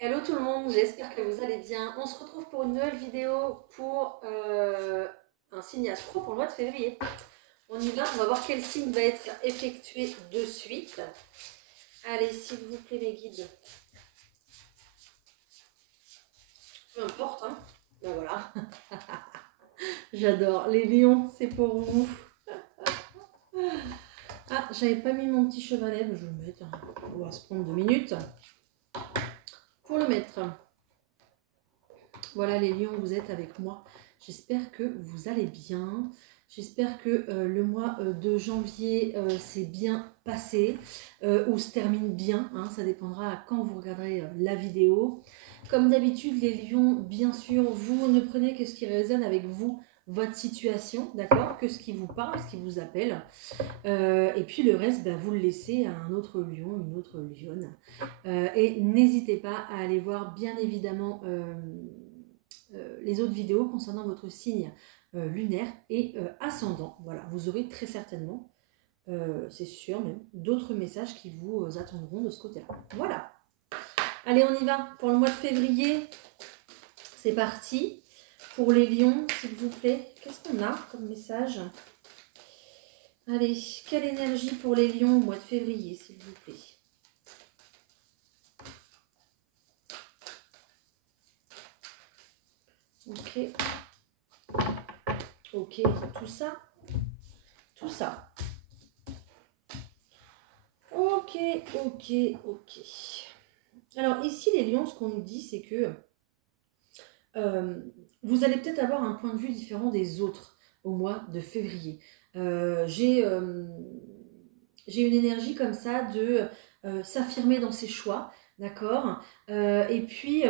Hello tout le monde, j'espère que vous allez bien. On se retrouve pour une nouvelle vidéo pour un signe astro pour le mois de février. On y va, on va voir quel signe va être effectué de suite. Allez, s'il vous plaît mes guides. Peu importe, hein. Ben voilà. J'adore. Les lions, c'est pour vous. Ah, j'avais pas mis mon petit chevalet, mais je vais le mettre. On va se prendre 2 minutes pour le mettre. Voilà les lions, vous êtes avec moi. J'espère que vous allez bien. J'espère que le mois de janvier s'est bien passé ou se termine bien. Hein, ça dépendra à quand vous regarderez la vidéo. Comme d'habitude, les lions, bien sûr, vous ne prenez que ce qui résonne avec vous, votre situation, d'accord, que ce qui vous parle, ce qui vous appelle. Et puis le reste, bah, vous le laissez à un autre lion, une autre lionne. Et n'hésitez pas à aller voir, bien évidemment, les autres vidéos concernant votre signe lunaire et ascendant. Voilà, vous aurez très certainement, c'est sûr même, d'autres messages qui vous attendront de ce côté-là. Voilà. Allez, on y va pour le mois de février. C'est parti. Pour les lions, s'il vous plaît, qu'est-ce qu'on a comme message? Allez, quelle énergie pour les lions au mois de février, s'il vous plaît? Ok. Ok, tout ça. Tout ça. Ok, ok, ok. Alors ici, les lions, ce qu'on nous dit, c'est que vous allez peut-être avoir un point de vue différent des autres au mois de février. J'ai une énergie comme ça de s'affirmer dans ses choix, d'accord. Et puis,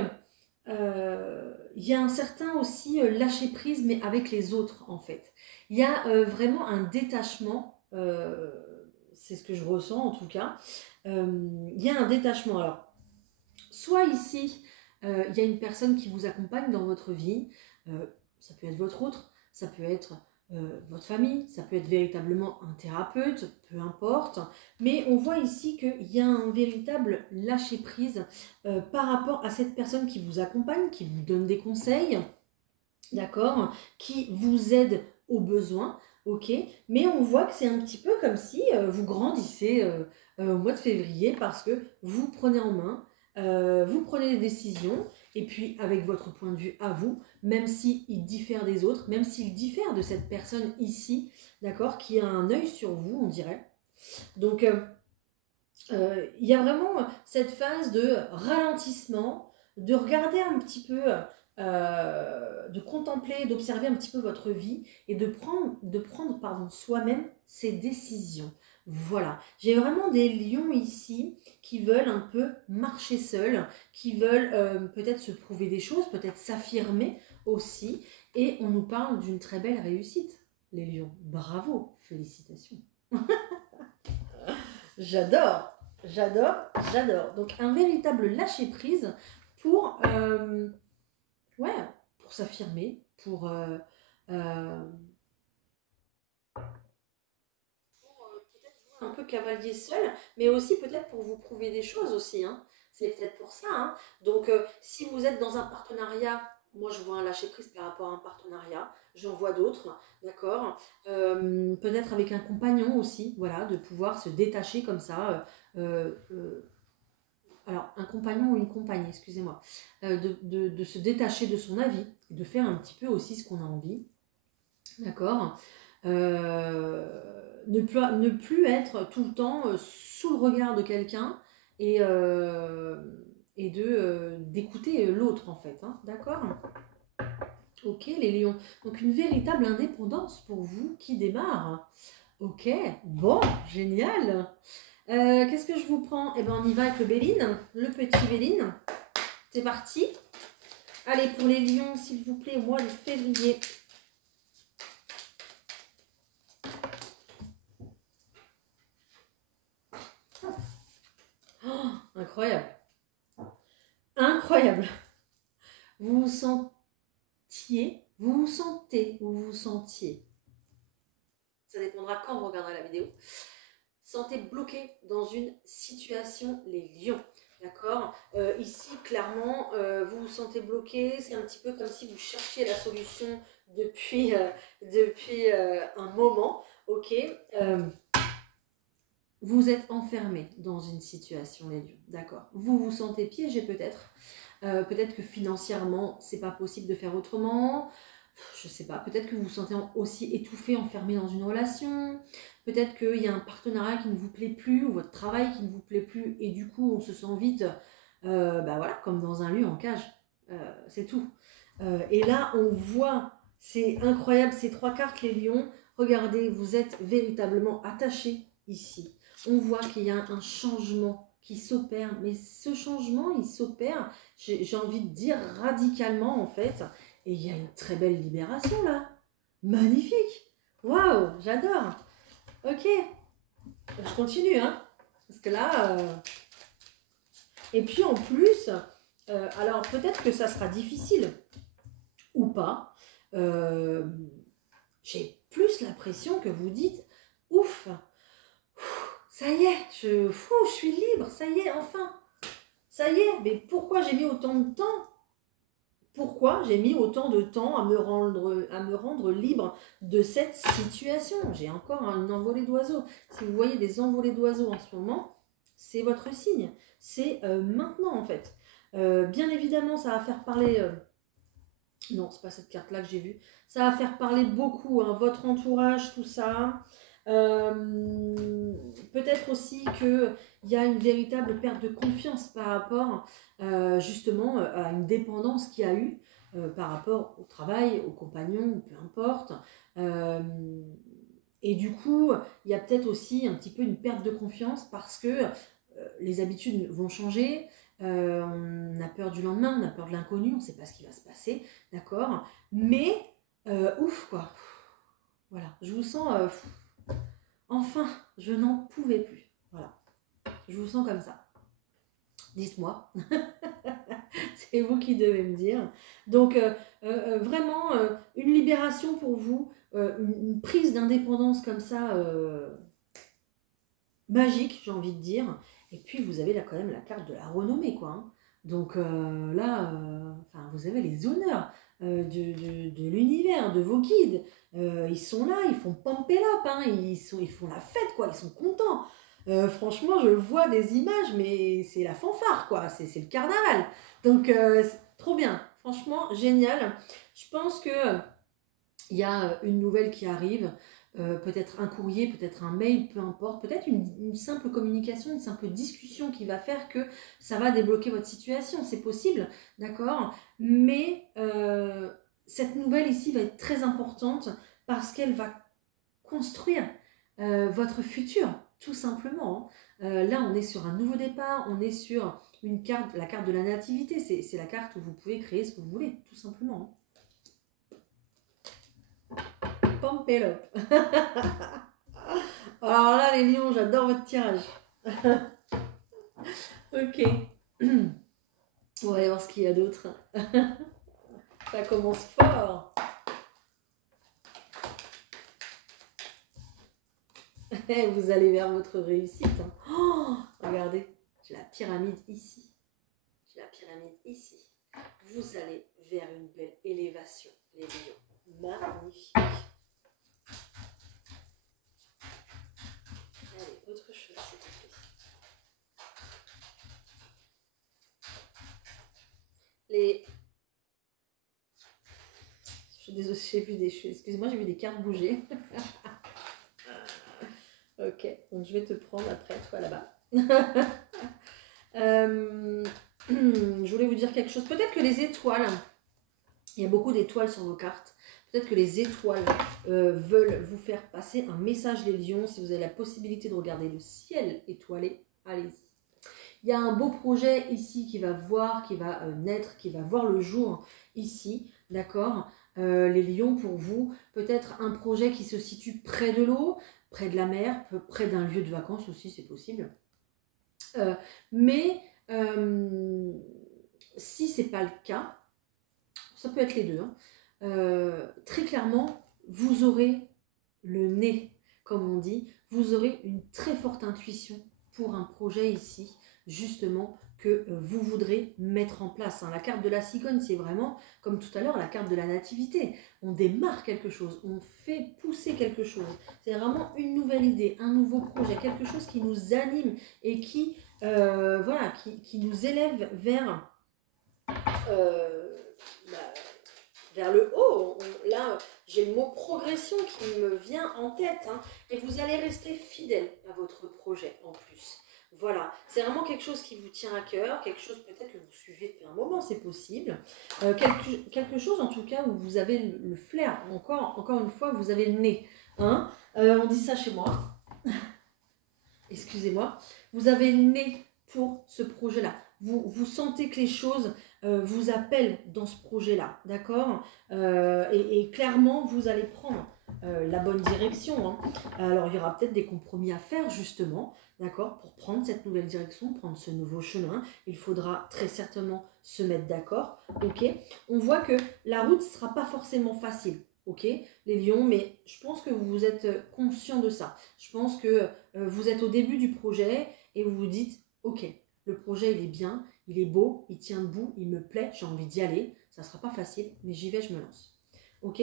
il y a un certain aussi lâcher prise, mais avec les autres, en fait. Il y a vraiment un détachement, c'est ce que je ressens en tout cas. Il y a un détachement. Alors, soit ici, il y a une personne qui vous accompagne dans votre vie, ça peut être votre autre, ça peut être votre famille, ça peut être véritablement un thérapeute, peu importe, mais on voit ici qu'il y a un véritable lâcher-prise par rapport à cette personne qui vous accompagne, qui vous donne des conseils, d'accord, qui vous aide aux besoins, ok, mais on voit que c'est un petit peu comme si vous grandissez au mois de février parce que vous prenez en main, vous prenez des décisions, et puis avec votre point de vue à vous, même s'il diffère des autres, même s'il diffère de cette personne ici, d'accord, qui a un œil sur vous, on dirait. Donc, il y a vraiment cette phase de ralentissement, de regarder un petit peu, de contempler, d'observer un petit peu votre vie et de prendre pardon, soi-même ses décisions. Voilà, j'ai vraiment des lions ici qui veulent un peu marcher seuls, qui veulent peut-être se prouver des choses, peut-être s'affirmer aussi. Et on nous parle d'une très belle réussite, les lions. Bravo, félicitations. J'adore, j'adore, j'adore. Donc un véritable lâcher-prise pour, ouais, pour s'affirmer, pour peut-être vous un peu cavalier seul, mais aussi peut-être pour vous prouver des choses aussi. Hein. C'est peut-être pour ça. Hein. Donc si vous êtes dans un partenariat, moi je vois un lâcher-prise par rapport à un partenariat, j'en vois d'autres, d'accord. Peut-être avec un compagnon aussi, voilà, de pouvoir se détacher comme ça. Alors un compagnon ou une compagne, excusez-moi, de se détacher de son avis, de faire un petit peu aussi ce qu'on a envie, d'accord. Ne plus être tout le temps sous le regard de quelqu'un et, d'écouter l'autre en fait, hein, d'accord. Ok les lions, donc une véritable indépendance pour vous qui démarre. Ok, bon, génial. Qu'est-ce que je vous prends? Eh ben on y va avec le Béline, le petit Béline. C'est parti. Allez, pour les lions, s'il vous plaît, au mois de février. Oh, incroyable. Incroyable. Vous vous sentiez, vous vous sentez, vous vous sentiez. Ça dépendra quand vous regarderez la vidéo. Sentez bloqué dans une situation, les lions. D'accord. Ici, clairement, vous vous sentez bloqué. C'est un petit peu comme si vous cherchiez la solution depuis un moment. Ok. Euh, vous êtes enfermé dans une situation, les lions. D'accord. Vous vous sentez piégé peut-être. Peut-être que financièrement, c'est pas possible de faire autrement. Je sais pas. Peut-être que vous vous sentez aussi étouffé, enfermé dans une relation. Peut-être qu'il y a un partenariat qui ne vous plaît plus ou votre travail qui ne vous plaît plus et du coup, on se sent vite, bah voilà, comme dans un lieu en cage. C'est tout. Et là, on voit, c'est incroyable, ces trois cartes, les lions. Regardez, vous êtes véritablement attachés ici. On voit qu'il y a un changement qui s'opère, mais ce changement, il s'opère, j'ai envie de dire radicalement en fait, et il y a une très belle libération là. Magnifique. Waouh, j'adore. Ok, je continue, hein, parce que là... Et puis en plus, alors peut-être que ça sera difficile ou pas, j'ai plus l'impression que vous dites, ouf, ça y est, je suis libre, ça y est, enfin. Ça y est, mais pourquoi j'ai mis autant de temps? Pourquoi j'ai mis autant de temps à me rendre libre de cette situation? J'ai encore une envolée d'oiseaux. Si vous voyez des envolées d'oiseaux en ce moment, c'est votre signe. C'est maintenant en fait. Bien évidemment, ça va faire parler... non, c'est pas cette carte-là que j'ai vue. Ça va faire parler beaucoup, hein, votre entourage, tout ça. Peut-être aussi qu'il y a une véritable perte de confiance par rapport justement à une dépendance qu'il y a eu par rapport au travail, aux compagnons, peu importe. Euh, et du coup, il y a peut-être aussi un petit peu une perte de confiance parce que les habitudes vont changer. On a peur du lendemain, on a peur de l'inconnu, on ne sait pas ce qui va se passer, d'accord? Mais, ouf quoi. Voilà, je vous sens... enfin, je n'en pouvais plus. Voilà, je vous sens comme ça. Dites-moi. C'est vous qui devez me dire. Donc, vraiment, une libération pour vous, une prise d'indépendance comme ça, magique, j'ai envie de dire. Et puis, vous avez là quand même la carte de la renommée, quoi. Hein. Donc là, vous avez les honneurs de l'univers, de vos guides. Ils sont là, ils font pump it up, hein, ils font la fête, quoi. Ils sont contents. Franchement, je vois des images, mais c'est la fanfare, quoi. C'est le carnaval. Donc, trop bien. Franchement, génial. Je pense que il y a une nouvelle qui arrive, peut-être un courrier, peut-être un mail, peu importe, peut-être une simple communication, une simple discussion qui va faire que ça va débloquer votre situation, c'est possible, d'accord? Mais cette nouvelle ici va être très importante parce qu'elle va construire votre futur, tout simplement. Là, on est sur un nouveau départ, on est sur une carte, la carte de la nativité, c'est la carte où vous pouvez créer ce que vous voulez, tout simplement. Pump it up. Alors là, les lions, j'adore votre tirage. Ok. On va aller voir ce qu'il y a d'autre. Ça commence fort. Vous allez vers votre réussite. Oh, regardez, j'ai la pyramide ici. J'ai la pyramide ici. Vous allez vers une belle élévation, les lions. Magnifique. Allez, autre chose, s'il te plaît. Les... Je suis désolée, j'ai vu des choses. Excusez-moi, j'ai vu des cartes bouger. Ok, donc je vais te prendre après, toi là-bas. Je voulais vous dire quelque chose. Peut-être que les étoiles, il y a beaucoup d'étoiles sur vos cartes. Peut-être que les étoiles veulent vous faire passer un message, les lions. Si vous avez la possibilité de regarder le ciel étoilé, allez-y. Il y a un beau projet ici qui va naître, qui va voir le jour ici, d'accord? Les lions, pour vous, peut-être un projet qui se situe près de l'eau, près de la mer, près d'un lieu de vacances aussi, c'est possible. Mais si ce n'est pas le cas, ça peut être les deux, hein, très clairement, vous aurez le nez, comme on dit, vous aurez une très forte intuition pour un projet ici. justement que vous voudrez mettre en place. La carte de la cigogne, c'est vraiment, comme tout à l'heure, la carte de la nativité. On démarre quelque chose, on fait pousser quelque chose. C'est vraiment une nouvelle idée, un nouveau projet, quelque chose qui nous anime et qui, voilà, qui nous élève vers, bah, vers le haut. Là, j'ai le mot progression qui me vient en tête. Et vous allez rester fidèle à votre projet en plus. Voilà, c'est vraiment quelque chose qui vous tient à cœur, quelque chose peut-être que vous suivez depuis un moment, c'est possible. Quelque chose en tout cas où vous avez le flair, encore une fois, vous avez le nez. On dit ça chez moi. Excusez-moi. Vous avez le nez pour ce projet-là. Vous sentez que les choses vous appellent dans ce projet-là, d'accord, et clairement, vous allez prendre la bonne direction. Alors, il y aura peut-être des compromis à faire, justement, d'accord, pour prendre cette nouvelle direction, prendre ce nouveau chemin. Il faudra très certainement se mettre d'accord, ok. On voit que la route ne sera pas forcément facile, ok, les lions, mais je pense que vous êtes conscient de ça. Je pense que vous êtes au début du projet et vous vous dites, ok, le projet il est bien, il est beau, il tient debout, il me plaît, j'ai envie d'y aller. Ça ne sera pas facile, mais j'y vais, je me lance. Ok.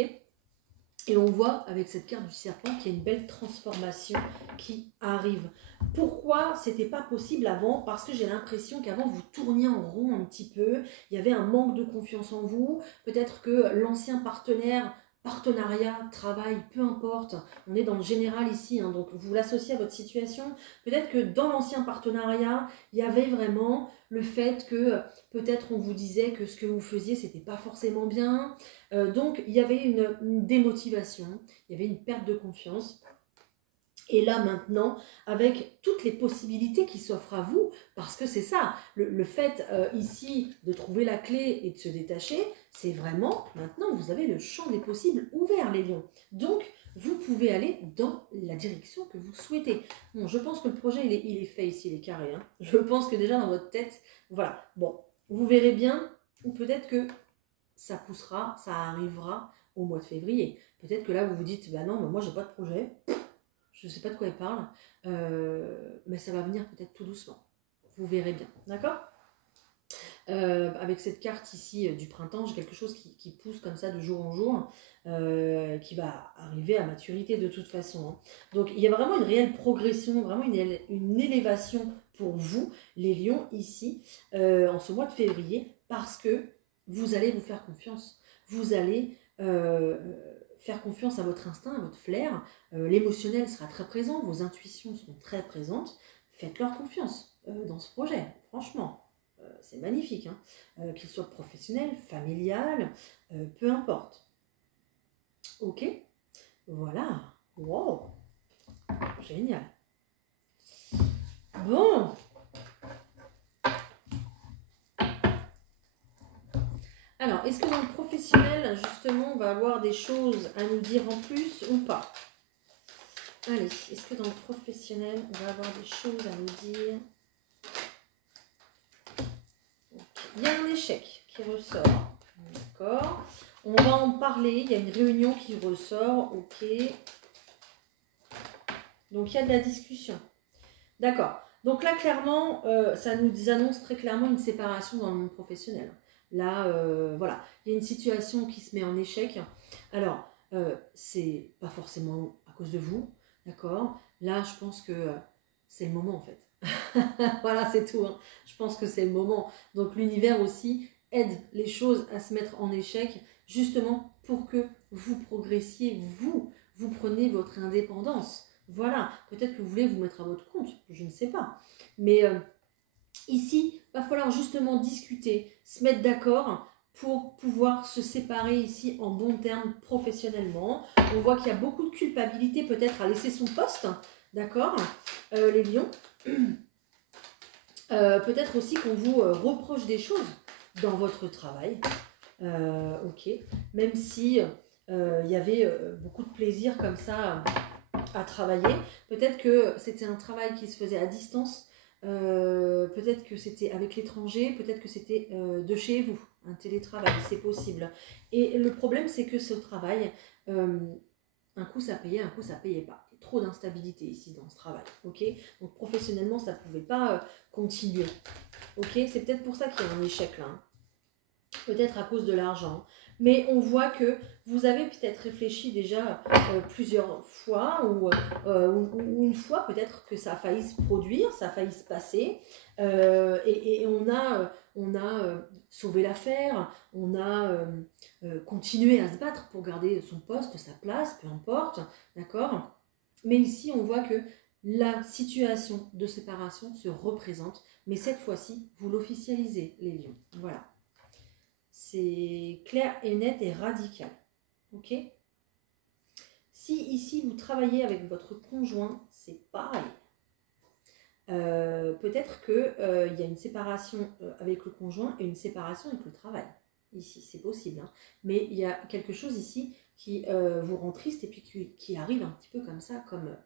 Et on voit avec cette carte du serpent qu'il y a une belle transformation qui arrive. Pourquoi c'était pas possible avant? Parce que j'ai l'impression qu'avant vous tourniez en rond un petit peu, il y avait un manque de confiance en vous, peut-être que l'ancien partenariat, travail, peu importe, on est dans le général ici, donc vous l'associez à votre situation, peut-être que dans l'ancien partenariat, il y avait vraiment le fait que peut-être on vous disait que ce que vous faisiez, c'était pas forcément bien, donc il y avait une démotivation, il y avait une perte de confiance. Et là maintenant, avec toutes les possibilités qui s'offrent à vous, parce que c'est ça, le fait ici de trouver la clé et de se détacher, c'est vraiment, maintenant vous avez le champ des possibles ouvert les lions. Donc vous pouvez aller dans la direction que vous souhaitez. Bon, je pense que le projet il est fait ici, il est carré. Je pense que déjà dans votre tête, voilà, bon, vous verrez bien, ou peut-être que ça poussera, ça arrivera au mois de février. Peut-être que là vous vous dites, bah non, mais moi j'ai pas de projet. Je ne sais pas de quoi il parle, mais ça va venir peut-être tout doucement. Vous verrez bien, d'accord. Avec cette carte ici du printemps, j'ai quelque chose qui pousse comme ça de jour en jour, qui va arriver à maturité de toute façon. Donc il y a vraiment une réelle progression, vraiment une élévation pour vous, les lions, ici, en ce mois de février, parce que vous allez vous faire confiance. Vous allez faire confiance à votre instinct, à votre flair. L'émotionnel sera très présent, vos intuitions seront très présentes. Faites-leur confiance dans ce projet, franchement. C'est magnifique, qu'il soit professionnel, familial, peu importe. Ok, voilà. Wow, génial. Bon. Alors, est-ce que dans le professionnel, justement, on va avoir des choses à nous dire en plus ou pas? Allez, est-ce que dans le professionnel, on va avoir des choses à nous dire? Il y a un échec qui ressort, d'accord. On va en parler, il y a une réunion qui ressort, ok. Donc il y a de la discussion, d'accord. Donc là, clairement, ça nous annonce très clairement une séparation dans le monde professionnel. Là, voilà, il y a une situation qui se met en échec. Alors, c'est pas forcément à cause de vous, d'accord. Là, je pense que c'est le moment en fait. Voilà, c'est tout. Je pense que c'est le moment. Donc l'univers aussi aide les choses à se mettre en échec, justement pour que vous progressiez, vous prenez votre indépendance. Voilà, peut-être que vous voulez vous mettre à votre compte, je ne sais pas. Mais ici, il va falloir justement discuter, se mettre d'accord pour pouvoir se séparer ici en bons termes professionnellement. On voit qu'il y a beaucoup de culpabilité peut-être à laisser son poste, d'accord, les lions. Peut-être aussi qu'on vous reproche des choses dans votre travail, ok, même si il y avait beaucoup de plaisir comme ça à travailler. Peut-être que c'était un travail qui se faisait à distance, peut-être que c'était avec l'étranger, peut-être que c'était de chez vous, un télétravail, c'est possible. Et le problème, c'est que ce travail, un coup ça payait, un coup ça payait pas. trop d'instabilité ici dans ce travail, ok? Donc professionnellement, ça ne pouvait pas continuer, ok? C'est peut-être pour ça qu'il y a un échec là, hein. Peut-être à cause de l'argent. Mais on voit que vous avez peut-être réfléchi déjà plusieurs fois ou une fois peut-être que ça a failli se produire, ça a failli se passer. Et on a sauvé l'affaire, on a continué à se battre pour garder son poste, sa place, peu importe, d'accord? Mais ici, on voit que la situation de séparation se représente, mais cette fois-ci, vous l'officialisez, les lions. Voilà. C'est clair et net et radical. Ok? Si ici vous travaillez avec votre conjoint, c'est pareil. Peut-être qu'il y a une séparation avec le conjoint et une séparation avec le travail. Ici, c'est possible. Hein. Mais il y a quelque chose ici qui vous rend triste et puis qui arrive un petit peu comme ça, comme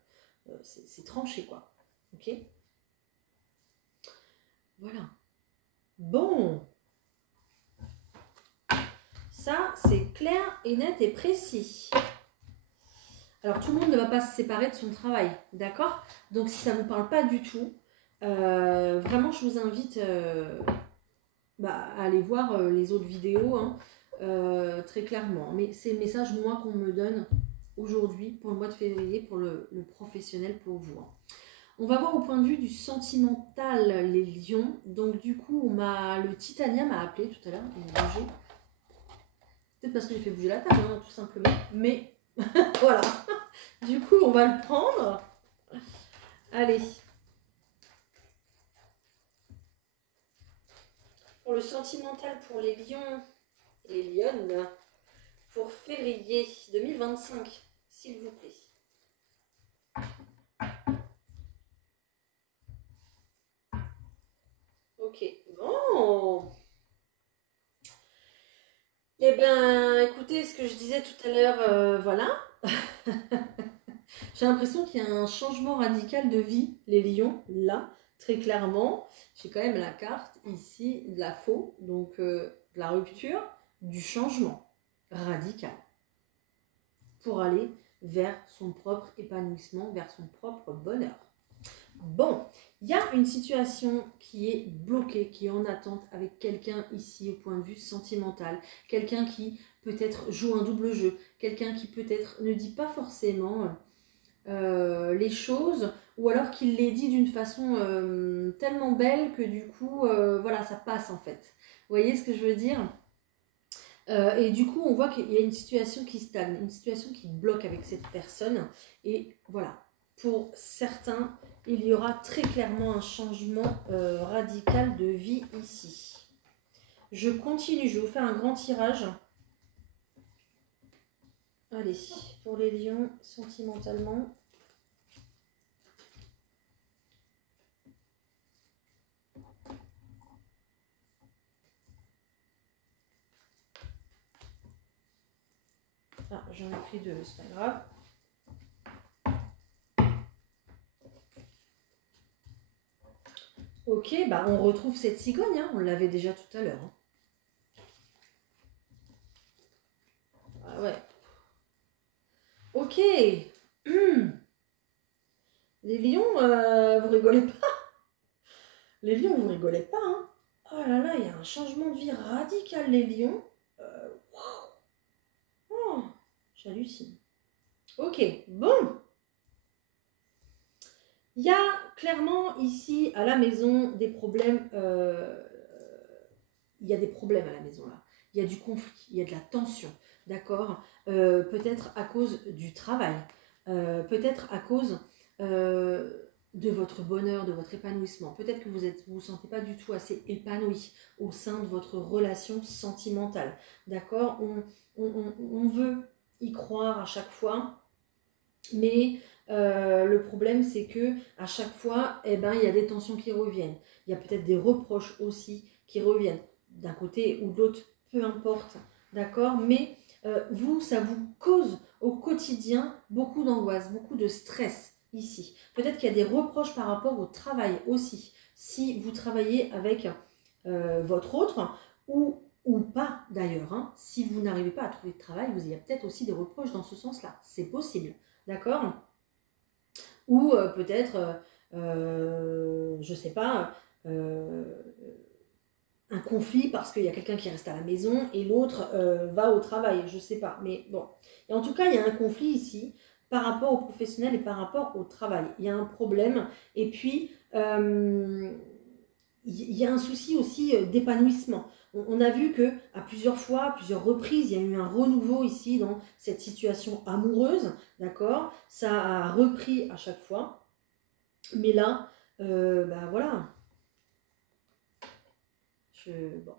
c'est tranché, quoi. Ok? Voilà. Bon. Ça, c'est clair et net et précis. Alors, tout le monde ne va pas se séparer de son travail, d'accord? Donc, si ça ne vous parle pas du tout, vraiment, je vous invite à aller voir les autres vidéos, hein, très clairement. Mais c'est le message, moi, qu'on me donne aujourd'hui, pour le mois de février, pour le professionnel, pour vous. Hein. On va voir au point de vue du sentimental, les lions. Donc, du coup, le Titania m'a appelé tout à l'heure, il a bougé. Peut-être parce que j'ai fait bouger la table, hein, tout simplement. Mais voilà. Du coup, on va le prendre. Allez. Pour le sentimental pour les lions et les lionnes, pour février 2025, s'il vous plaît. Ok, bon. Eh bien, écoutez, ce que je disais tout à l'heure, voilà. J'ai l'impression qu'il y a un changement radical de vie, les lions, là, très clairement. J'ai quand même la carte ici de la faux, donc de la rupture, du changement radical pour aller vers son propre épanouissement, vers son propre bonheur. Bon, il y a une situation qui est bloquée, qui est en attente avec quelqu'un ici au point de vue sentimental, quelqu'un qui peut-être joue un double jeu, quelqu'un qui peut-être ne dit pas forcément les choses, ou alors qu'il les dit d'une façon tellement belle que du coup, voilà, ça passe en fait. Vous voyez ce que je veux dire ? Et du coup, on voit qu'il y a une situation qui stagne, une situation qui bloque avec cette personne. Et voilà, pour certains, il y aura très clairement un changement radical de vie ici. Je continue, je vais vous faire un grand tirage. Allez, pour les lions, sentimentalement. Ah, j'en ai pris deux, c'est pas grave. Ok, bah on retrouve cette cigogne, hein, on l'avait déjà tout à l'heure. Hein. Ah ouais. Ok. Les lions, vous rigolez pas. Les lions, vous rigolez pas, hein. Oh là là, il y a un changement de vie radical, les lions. Wow. Oh, j'hallucine. Ok, bon. Il y a clairement ici à la maison des problèmes. Il y a des problèmes à la maison là. Il y a du conflit, il y a de la tension, d'accord, peut-être à cause du travail, peut-être à cause de votre bonheur, de votre épanouissement. Peut-être que vous ne vous sentez pas du tout assez épanoui au sein de votre relation sentimentale, d'accord, on veut y croire à chaque fois, mais le problème c'est que à chaque fois, eh ben, il y a des tensions qui reviennent. Il y a peut-être des reproches aussi qui reviennent d'un côté ou de l'autre, peu importe, d'accord, mais vous, ça vous cause au quotidien beaucoup d'angoisse, beaucoup de stress ici. Peut-être qu'il y a des reproches par rapport au travail aussi, si vous travaillez avec votre autre ou pas d'ailleurs. Hein. Si vous n'arrivez pas à trouver de travail, il y a peut-être aussi des reproches dans ce sens-là. C'est possible, d'accord ? ou peut-être, je sais pas, un conflit parce qu'il y a quelqu'un qui reste à la maison et l'autre va au travail, je sais pas. Mais bon, et en tout cas, il y a un conflit ici par rapport au professionnel et par rapport au travail. Il y a un problème et puis il y a un souci aussi d'épanouissement. On a vu que à plusieurs fois, à plusieurs reprises, il y a eu un renouveau ici dans cette situation amoureuse, d'accord? Ça a repris à chaque fois, mais là, bah voilà, bon,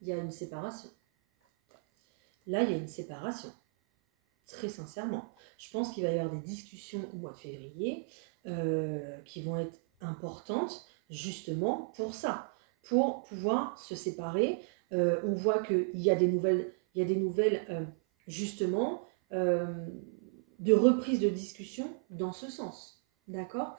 il y a une séparation. Là, il y a une séparation, très sincèrement. Je pense qu'il va y avoir des discussions au mois de février qui vont être importantes, justement pour ça, pour pouvoir se séparer. On voit qu'il y a des nouvelles, justement, de reprise de discussion dans ce sens. D'accord?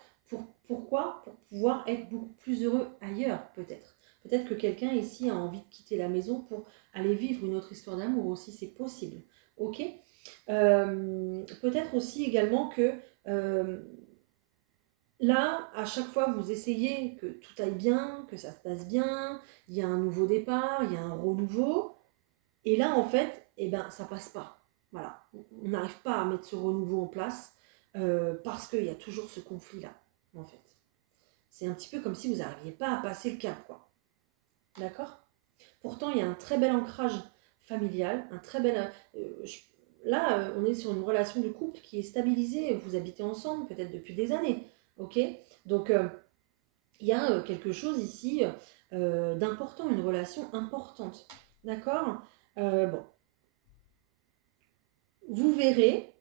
Pourquoi? Pour pouvoir être beaucoup plus heureux ailleurs, peut-être. Peut-être que quelqu'un ici a envie de quitter la maison pour aller vivre une autre histoire d'amour aussi, c'est possible. Ok? Peut-être aussi également que là, à chaque fois, vous essayez que tout aille bien, que ça se passe bien, il y a un nouveau départ, il y a un renouveau, et là, en fait, eh ben, ça passe pas. Voilà, on n'arrive pas à mettre ce renouveau en place parce qu'il y a toujours ce conflit-là, en fait. C'est un petit peu comme si vous n'arriviez pas à passer le cap, quoi. D'accord? Pourtant, il y a un très bel ancrage familial, un très bel... là, on est sur une relation de couple qui est stabilisée. Vous habitez ensemble, peut-être depuis des années. Ok? Donc, il y a quelque chose ici d'important, une relation importante. D'accord? Bon. Vous verrez,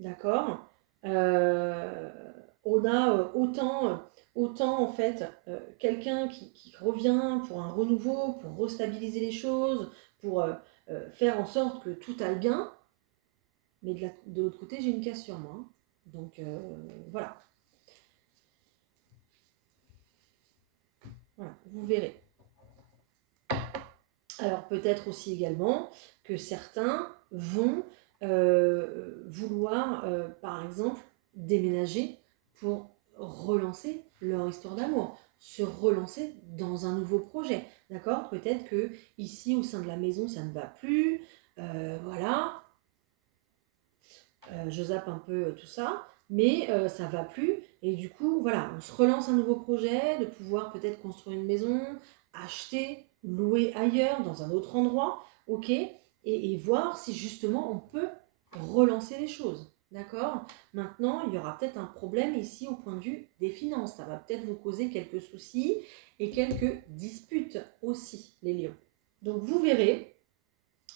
d'accord? On a autant en fait quelqu'un qui revient pour un renouveau, pour restabiliser les choses, pour faire en sorte que tout aille bien. Mais de l'autre côté, j'ai une cassure, moi. Hein. Donc, voilà. Voilà, vous verrez. Alors, peut-être aussi également que certains vont vouloir, par exemple, déménager pour relancer leur histoire d'amour, se relancer dans un nouveau projet. D'accord? Peut-être que ici, au sein de la maison, ça ne va plus. Voilà. Je zappe un peu tout ça, mais ça va plus. Et du coup, voilà, on se relance un nouveau projet, de pouvoir peut-être construire une maison, acheter, louer ailleurs, dans un autre endroit, ok, et voir si justement on peut relancer les choses. D'accord? Maintenant, il y aura peut-être un problème ici au point de vue des finances. Ça va peut-être vous causer quelques soucis et quelques disputes aussi, les lions. Donc vous verrez,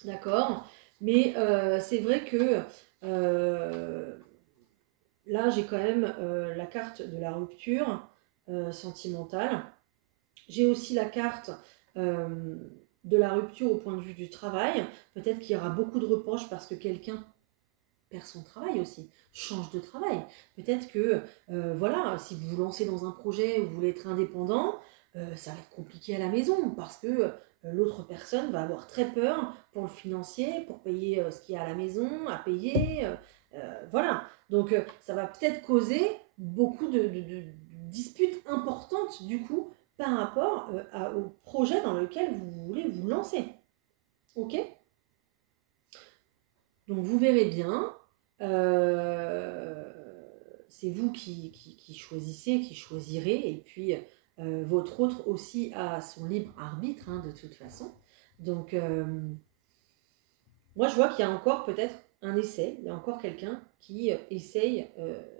d'accord? Mais c'est vrai que là, j'ai quand même la carte de la rupture sentimentale. J'ai aussi la carte de la rupture au point de vue du travail. Peut-être qu'il y aura beaucoup de reproches parce que quelqu'un perd son travail aussi, change de travail. Peut-être que, voilà, si vous vous lancez dans un projet où vous voulez être indépendant, ça va être compliqué à la maison parce que l'autre personne va avoir très peur pour le financier, pour payer ce qu'il y a à la maison, à payer. Voilà. Donc, ça va peut-être causer beaucoup de disputes importantes, du coup, par rapport au projet dans lequel vous voulez vous lancer. Ok? Donc, vous verrez bien. C'est vous qui choisissez, qui choisirez, et puis votre autre aussi a son libre arbitre, hein, de toute façon. Donc, moi je vois qu'il y a encore peut-être un essai, il y a encore quelqu'un qui essaye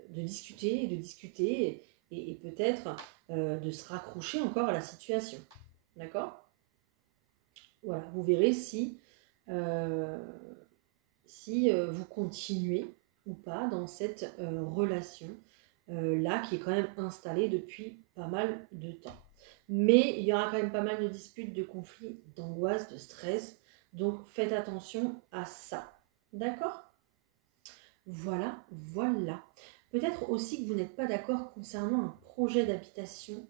de discuter, et peut-être de se raccrocher encore à la situation. D'accord? Voilà, vous verrez si vous continuez ou pas dans cette relation là qui est quand même installée depuis pas mal de temps. Mais il y aura quand même pas mal de disputes, de conflits, d'angoisse, de stress. Donc faites attention à ça. D'accord? Voilà, voilà. Peut-être aussi que vous n'êtes pas d'accord concernant un projet d'habitation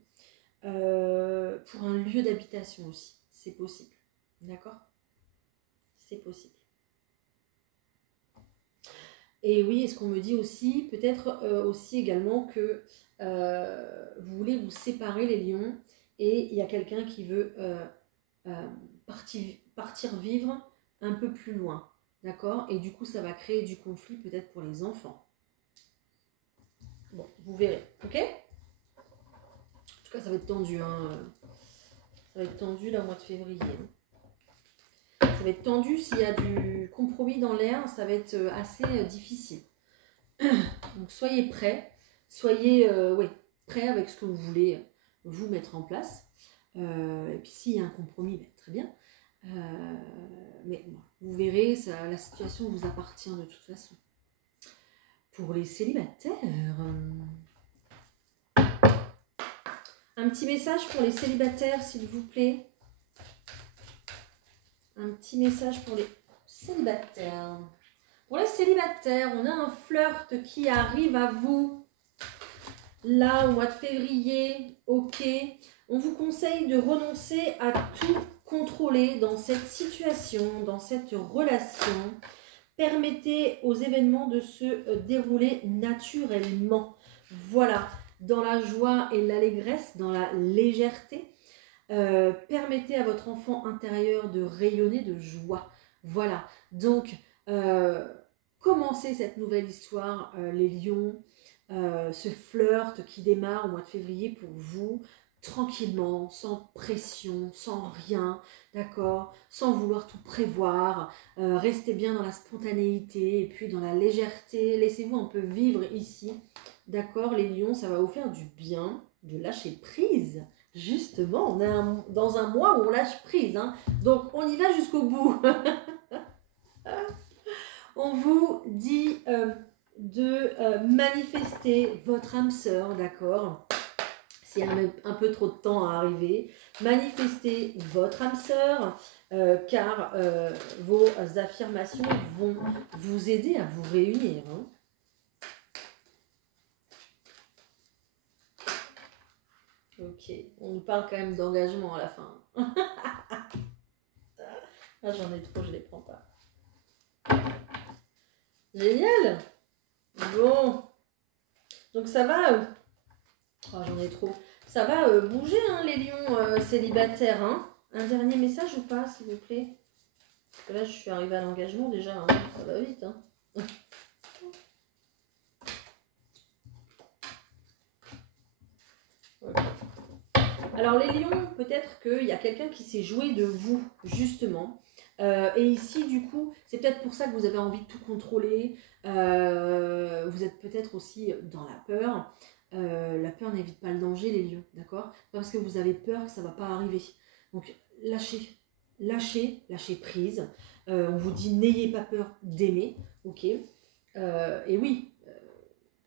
pour un lieu d'habitation aussi. C'est possible. D'accord? C'est possible. Et oui, et ce qu'on me dit aussi, peut-être aussi également que vous voulez vous séparer les lions et il y a quelqu'un qui veut partir vivre un peu plus loin. D'accord? Et du coup, ça va créer du conflit peut-être pour les enfants. Bon, vous verrez. Ok? En tout cas, ça va être tendu. Hein. Ça va être tendu là au mois de février. Ça va être tendu s'il y a du compromis dans l'air. Ça va être assez difficile. Donc, soyez prêts. Soyez prêts avec ce que vous voulez vous mettre en place. Et puis, s'il y a un compromis, ben, très bien. Mais bon, vous verrez, ça, la situation vous appartient de toute façon. Pour les célibataires, un petit message pour les célibataires, s'il vous plaît. Un petit message pour les célibataires. Pour les célibataires, on a un flirt qui arrive à vous. Là, au mois de février, ok. On vous conseille de renoncer à tout contrôler dans cette situation, dans cette relation. Permettez aux événements de se dérouler naturellement. Voilà, dans la joie et l'allégresse, dans la légèreté. Permettez à votre enfant intérieur de rayonner de joie. Voilà, donc commencez cette nouvelle histoire, les lions, ce flirt qui démarre au mois de février pour vous, tranquillement, sans pression, sans rien, d'accord, sans vouloir tout prévoir, restez bien dans la spontanéité et puis dans la légèreté, laissez-vous un peu vivre ici, d'accord, les lions, ça va vous faire du bien, de lâcher prise, justement, on est dans un mois où on lâche prise, hein, donc on y va jusqu'au bout. On vous dit de manifester votre âme sœur, d'accord, s'il y a un peu trop de temps à arriver, manifestez votre âme sœur, car vos affirmations vont vous aider à vous réunir. Hein. Ok, on nous parle quand même d'engagement à la fin. Ah, j'en ai trop, je les prends pas. Génial. Bon. Donc ça va. Oh, j'en ai trop. Ça va bouger, hein, les lions célibataires. Hein. Un dernier message ou pas, s'il vous plaît? Parce que là, je suis arrivée à l'engagement déjà. Hein. Ça va vite. Hein. Okay. Alors, les lions, peut-être qu'il y a quelqu'un qui s'est joué de vous, justement. Et ici, du coup, c'est peut-être pour ça que vous avez envie de tout contrôler. Vous êtes peut-être aussi dans la peur. La peur n'évite pas le danger, les lions, d'accord? Parce que vous avez peur que ça ne va pas arriver. Donc, lâchez prise. On vous dit, n'ayez pas peur d'aimer, ok? Et oui,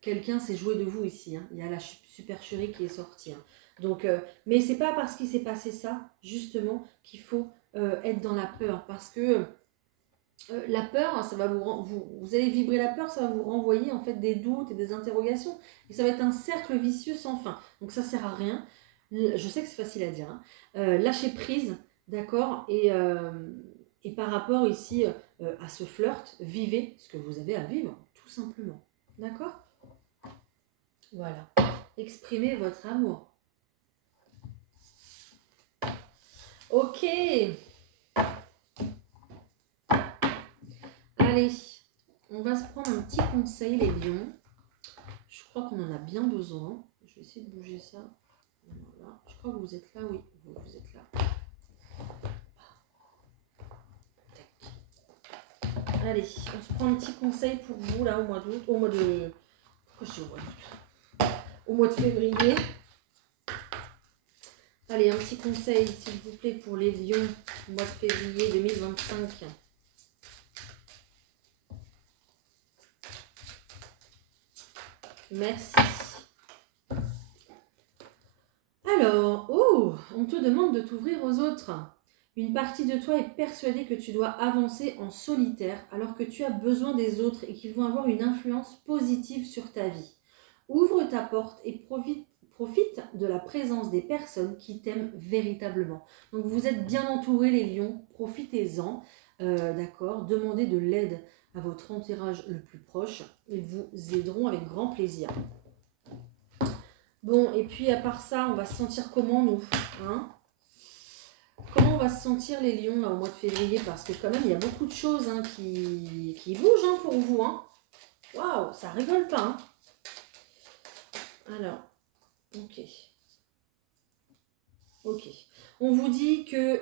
quelqu'un s'est joué de vous ici. Hein. Il y a la supercherie qui est sortie. Hein. Donc, mais c'est pas parce qu'il s'est passé ça, justement, qu'il faut être dans la peur. Parce que la peur, ça va vous allez vibrer la peur, ça va vous renvoyer en fait des doutes et des interrogations. Et ça va être un cercle vicieux sans fin. Donc ça sert à rien. Je sais que c'est facile à dire. Hein. Lâchez prise, d'accord, et par rapport ici à ce flirt, vivez ce que vous avez à vivre, tout simplement. D'accord? Voilà. Exprimez votre amour. Ok. Allez, on va se prendre un petit conseil, les lions. Je crois qu'on en a bien besoin. Je vais essayer de bouger ça. Voilà. Je crois que vous êtes là, oui. Vous êtes là. Allez, on se prend un petit conseil pour vous, là, au mois d'août. Au mois de... Pourquoi je suis au mois d'août? Au mois de février. Allez, un petit conseil, s'il vous plaît, pour les lions, au mois de février 2025. Merci. Alors, on te demande de t'ouvrir aux autres. Une partie de toi est persuadée que tu dois avancer en solitaire alors que tu as besoin des autres et qu'ils vont avoir une influence positive sur ta vie. Ouvre ta porte et profite de la présence des personnes qui t'aiment véritablement. Donc vous êtes bien entourés les lions, profitez-en, d'accord, demandez de l'aide à votre entourage le plus proche. Ils vous aideront avec grand plaisir. Bon, et puis à part ça, on va se sentir comment nous, hein? Comment on va se sentir les lions là, au mois de février? Parce que quand même, il y a beaucoup de choses hein, qui bougent hein, pour vous. Hein. Waouh, ça rigole pas. Hein. Alors, ok. Ok. On vous dit que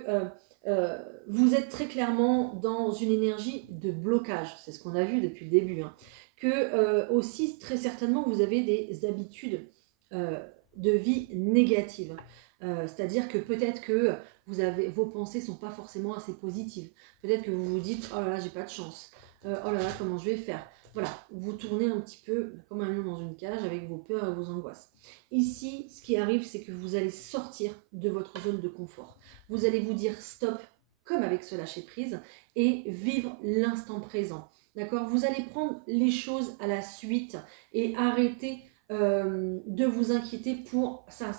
vous êtes très clairement dans une énergie de blocage. C'est ce qu'on a vu depuis le début. Hein. Que aussi, très certainement, vous avez des habitudes de vie négatives. C'est-à-dire que peut-être que vos pensées ne sont pas forcément assez positives. Peut-être que vous vous dites « Oh là là, j'ai pas de chance. Oh là là, comment je vais faire ?» Voilà, vous tournez un petit peu comme un lion dans une cage avec vos peurs et vos angoisses. Ici, ce qui arrive, c'est que vous allez sortir de votre zone de confort. Vous allez vous dire stop, comme avec ce lâcher prise, et vivre l'instant présent. D'accord? Vous allez prendre les choses à la suite et arrêter de vous inquiéter pour ça.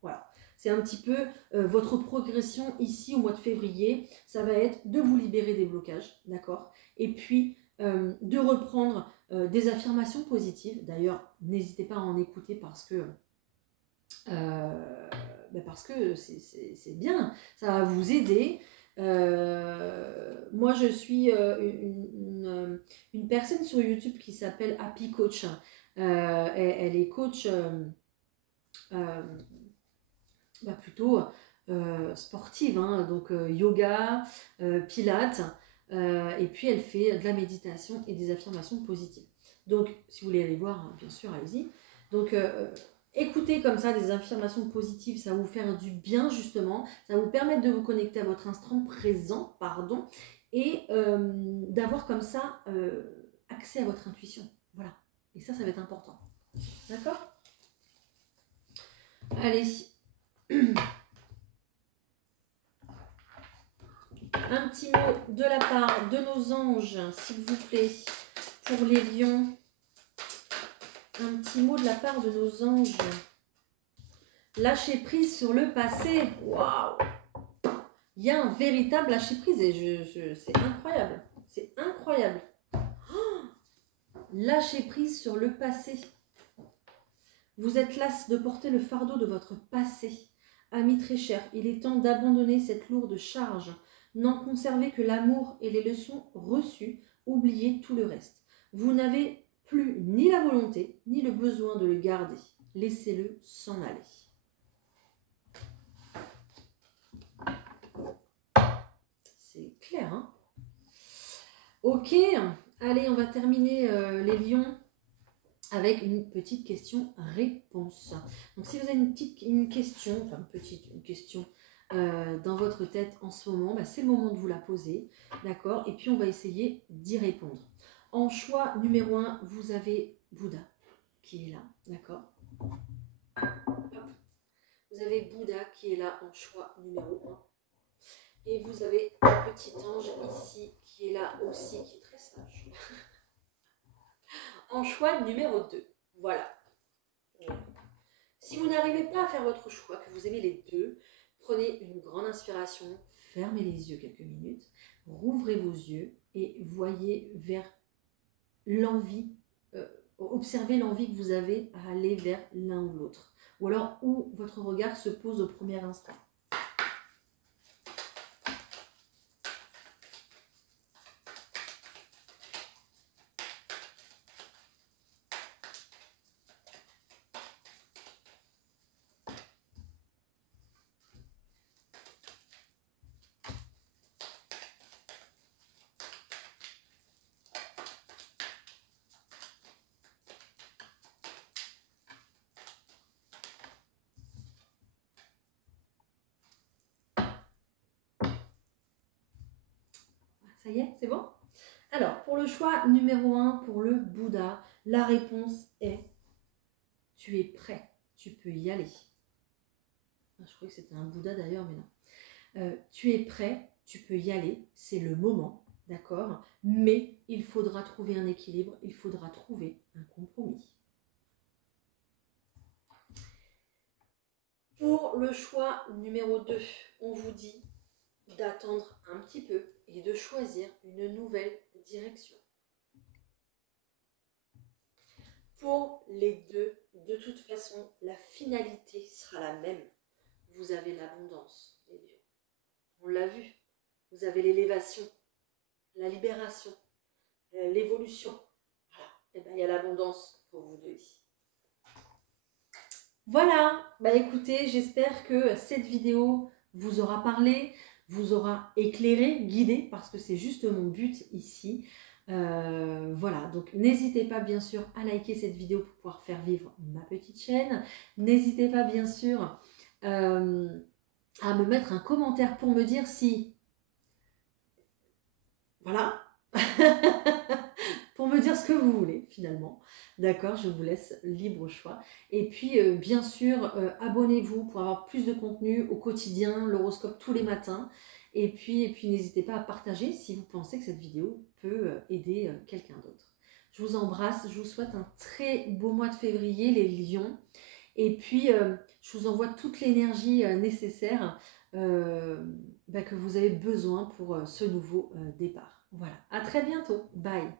Voilà. C'est un petit peu votre progression ici au mois de février. Ça va être de vous libérer des blocages, d'accord? Et puis de reprendre des affirmations positives. D'ailleurs, n'hésitez pas à en écouter parce que c'est bien, ça va vous aider. Moi, je suis une personne sur YouTube qui s'appelle Happy Coach. Elle est coach plutôt sportive, hein, donc yoga, pilates, et puis elle fait de la méditation et des affirmations positives. Donc, si vous voulez aller voir, bien sûr, allez-y. Donc, écoutez comme ça des affirmations positives, ça va vous faire du bien justement, ça va vous permettre de vous connecter à votre instant présent, et d'avoir comme ça accès à votre intuition. Voilà. Et ça va être important. D'accord? Allez. Un petit mot de la part de nos anges, s'il vous plaît, pour les lions. Un petit mot de la part de nos anges. Lâcher prise sur le passé. Waouh! Il y a un véritable lâcher prise et c'est incroyable. C'est incroyable. Oh, lâcher prise sur le passé. Vous êtes las de porter le fardeau de votre passé. Amis très chers, il est temps d'abandonner cette lourde charge. N'en conservez que l'amour et les leçons reçues. Oubliez tout le reste. Vous n'avez plus ni la volonté, ni le besoin de le garder. Laissez-le s'en aller. C'est clair, hein? Ok, allez, on va terminer les lions avec une petite question-réponse. Donc, si vous avez une question dans votre tête en ce moment, c'est le moment de vous la poser, d'accord? Et puis, on va essayer d'y répondre. En choix numéro 1, vous avez Bouddha qui est là, d'accord? Vous avez Bouddha qui est là en choix numéro 1. Et vous avez un petit ange ici qui est là aussi, qui est très sage. En choix numéro 2, voilà. Si vous n'arrivez pas à faire votre choix, que vous aimez les deux, prenez une grande inspiration, fermez les yeux quelques minutes, rouvrez vos yeux et voyez vers l'envie, observez l'envie que vous avez à aller vers l'un ou l'autre. Ou alors où votre regard se pose au premier instant. Ça y est, c'est bon? Alors, pour le choix numéro 1, pour le Bouddha, la réponse est « Tu es prêt, tu peux y aller ». Je croyais que c'était un Bouddha d'ailleurs, mais non. Tu es prêt, tu peux y aller, c'est le moment, d'accord? Mais il faudra trouver un équilibre, il faudra trouver un compromis. Pour le choix numéro 2, on vous dit d'attendre un petit peu et de choisir une nouvelle direction. Pour les deux, de toute façon, la finalité sera la même. Vous avez l'abondance, les lions. On l'a vu. Vous avez l'élévation, la libération, l'évolution. Voilà. Et bien, il y a l'abondance pour vous deux ici. Voilà. Bah écoutez, j'espère que cette vidéo vous aura parlé, vous aura éclairé, guidé, parce que c'est juste mon but ici. Voilà, donc n'hésitez pas bien sûr à liker cette vidéo pour pouvoir faire vivre ma petite chaîne. N'hésitez pas bien sûr à me mettre un commentaire pour me dire si... Voilà. Pour me dire ce que vous voulez finalement. D'accord, je vous laisse libre choix. Et puis bien sûr, abonnez-vous pour avoir plus de contenu au quotidien, l'horoscope tous les matins. Et puis n'hésitez pas à partager si vous pensez que cette vidéo peut aider quelqu'un d'autre. Je vous embrasse, je vous souhaite un très beau mois de février, les lions. Et puis, je vous envoie toute l'énergie nécessaire que vous avez besoin pour ce nouveau départ. Voilà, à très bientôt. Bye.